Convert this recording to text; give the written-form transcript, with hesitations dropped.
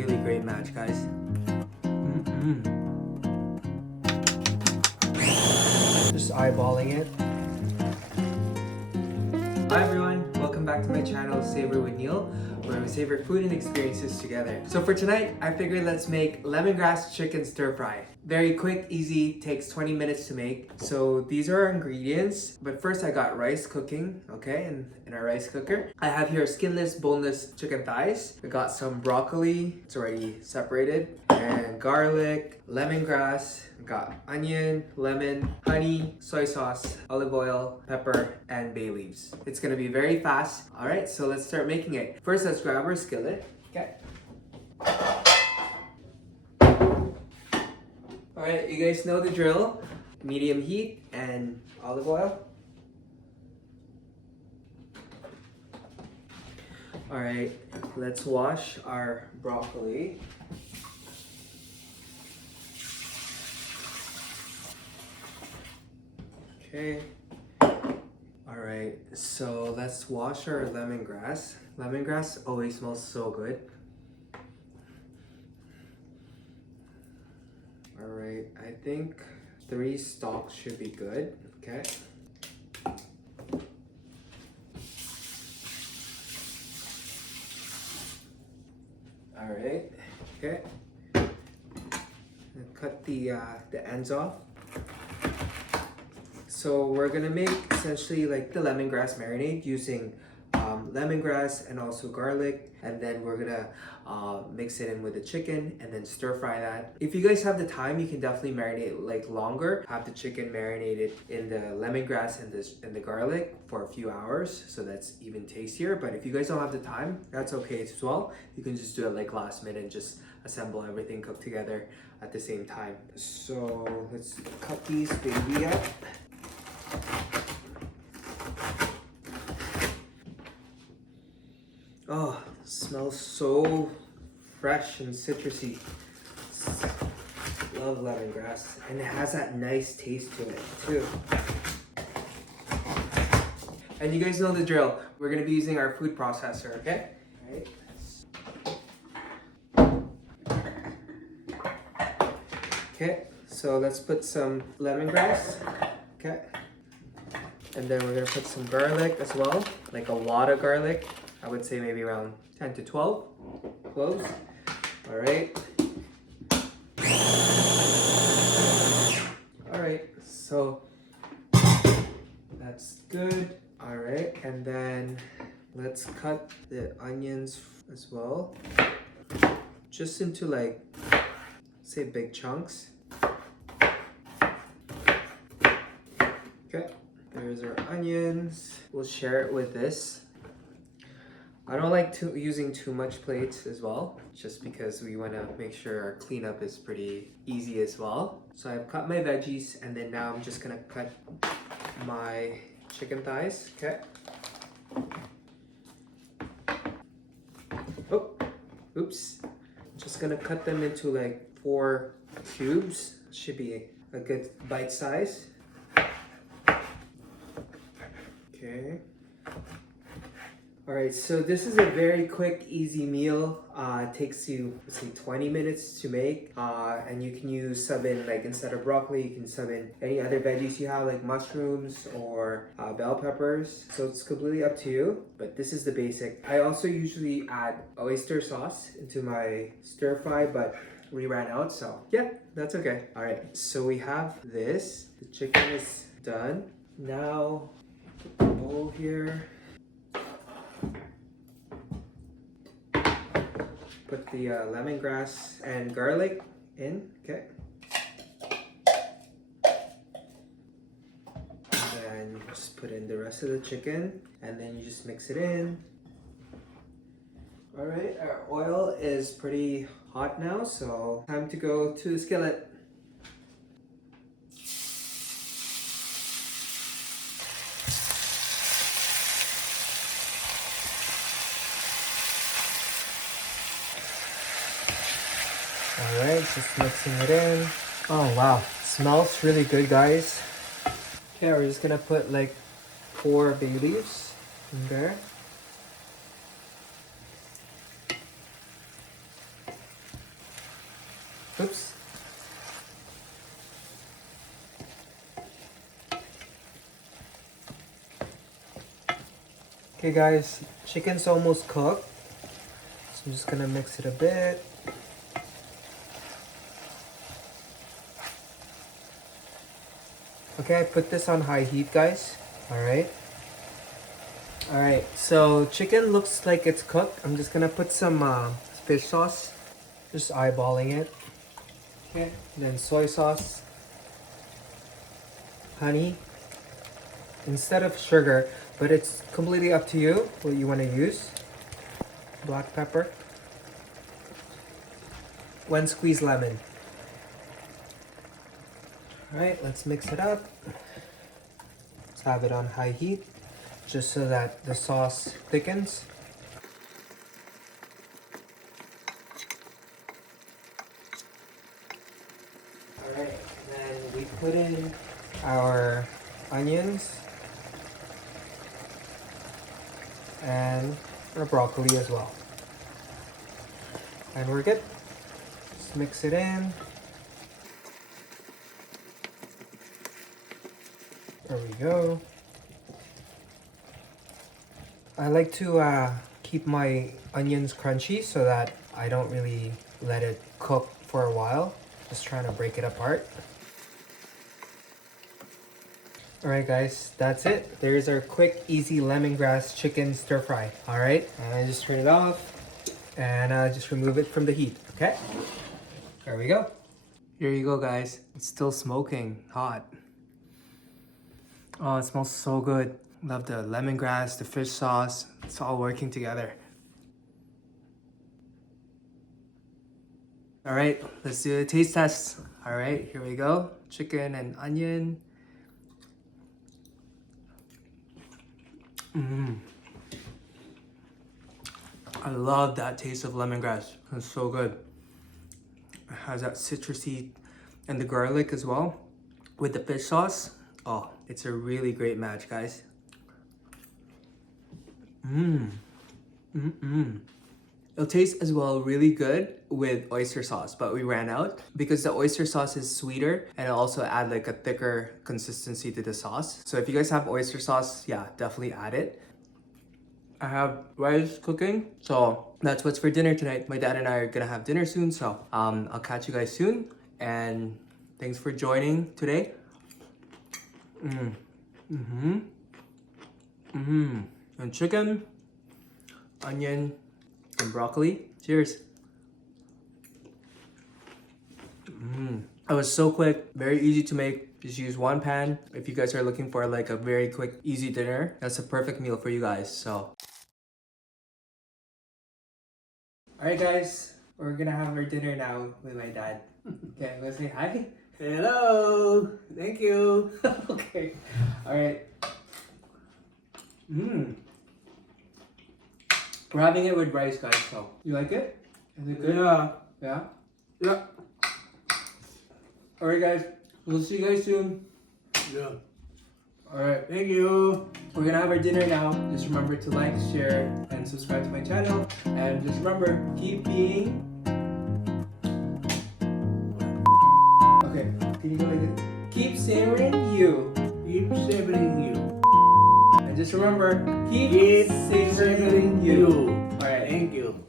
really great match, guys. Just eyeballing it. Hi everyone, welcome back to my channel Savor with Neil, where we savor food and experiences together. So for tonight, I figured let's make lemongrass chicken stir-fry. Very quick, easy, takes 20 minutes to make. So these are our ingredients, but first I got rice cooking, okay, in our rice cooker. I have here skinless, boneless chicken thighs. We got some broccoli, it's already separated, and garlic, lemongrass, we got onion, lemon, honey, soy sauce, olive oil, pepper, and bay leaves. It's gonna be very fast. All right, so let's start making it. First, let's grab our skillet, okay. All right, you guys know the drill. Medium heat and olive oil. All right, let's wash our broccoli. Okay. All right, so let's wash our lemongrass. Lemongrass always smells so good. All right, I think 3 stalks should be good, okay? All right, okay. Cut the ends off. So we're gonna make essentially like the lemongrass marinade using lemongrass and also garlic, and then we're gonna mix it in with the chicken and then stir fry that. If you guys have the time, you can definitely marinate like longer. Have the chicken marinated in the lemongrass and the garlic for a few hours, so that's even tastier. But if you guys don't have the time, that's okay as well. You can just do it like last minute and just assemble everything, cook together at the same time. So let's cut these baby up. Oh, smells so fresh and citrusy. Love lemongrass, and it has that nice taste to it too. And you guys know the drill. We're gonna be using our food processor, okay? All right. Okay, so let's put some lemongrass, okay? And then we're gonna put some garlic as well, like a wad of garlic. I would say maybe around 10 to 12 cloves. All right. All right, so that's good. All right, and then let's cut the onions as well. Just into like, say big chunks. Okay, there's our onions. We'll share it with this. I don't like using too much plates as well, just because we want to make sure our cleanup is pretty easy as well. So I've cut my veggies, and then now I'm just gonna cut my chicken thighs, okay? Oh, oops. Just gonna cut them into like 4 cubes. Should be a good bite size. Okay. All right, so this is a very quick, easy meal. It takes you, let's say, 20 minutes to make. And you can use sub in, like instead of broccoli, you can sub in any other veggies you have, like mushrooms or bell peppers. So it's completely up to you, but this is the basic. I also usually add oyster sauce into my stir fry, but we ran out, so yeah, that's okay. All right, so we have this. The chicken is done. Now, bowl here. Put the lemongrass and garlic in, okay? And then just put in the rest of the chicken, and then you just mix it in. All right, our oil is pretty hot now, so time to go to the skillet. All right, just mixing it in. Oh wow, smells really good, guys. Okay, we're just gonna put like 4 bay leaves in there. Oops. Okay guys, chicken's almost cooked. So I'm just gonna mix it a bit. Okay, I put this on high heat, guys. Alright. Alright, so chicken looks like it's cooked. I'm just gonna put some fish sauce. Just eyeballing it. Okay, then soy sauce. Honey. Instead of sugar, but it's completely up to you what you want to use. Black pepper. 1 squeeze lemon. Alright, let's mix it up. Let's have it on high heat, just so that the sauce thickens. Alright, then we put in our onions and our broccoli as well. And we're good. Just mix it in. There we go. I like to keep my onions crunchy so that I don't really let it cook for a while. Just trying to break it apart. Alright guys, that's it. There's our quick, easy lemongrass chicken stir-fry. Alright, and I just turn it off and just remove it from the heat, okay? There we go. Here you go guys. It's still smoking hot. Oh, it smells so good. Love the lemongrass, the fish sauce. It's all working together. Alright, let's do a taste test. Alright, here we go. Chicken and onion. I love that taste of lemongrass. It's so good. It has that citrusy and the garlic as well with the fish sauce. Oh, it's a really great match, guys. It'll taste as well really good with oyster sauce, but we ran out because the oyster sauce is sweeter and it'll also add like a thicker consistency to the sauce. So if you guys have oyster sauce, yeah, definitely add it. I have rice cooking, so that's what's for dinner tonight. My dad and I are gonna have dinner soon, so I'll catch you guys soon. And thanks for joining today. And chicken, onion, and broccoli. Cheers. It was so quick, very easy to make. Just use one pan. If you guys are looking for like a very quick, easy dinner, that's a perfect meal for you guys. So, alright guys, we're gonna have our dinner now with my dad. Okay, let's say hi. Hello. Thank you. Okay. Alright. We're having it with rice, guys, so. You like it? Is it good? Yeah. Yeah? Yeah. Alright guys, we'll see you guys soon. Yeah. Alright, Thank you. we're gonna have our dinner now. Just remember to like, share, and subscribe to my channel. And just remember, keep being... Okay, can you go like this? Keep savoring you. Keep savoring you. And just remember, keep Keep savoring savoring you. you.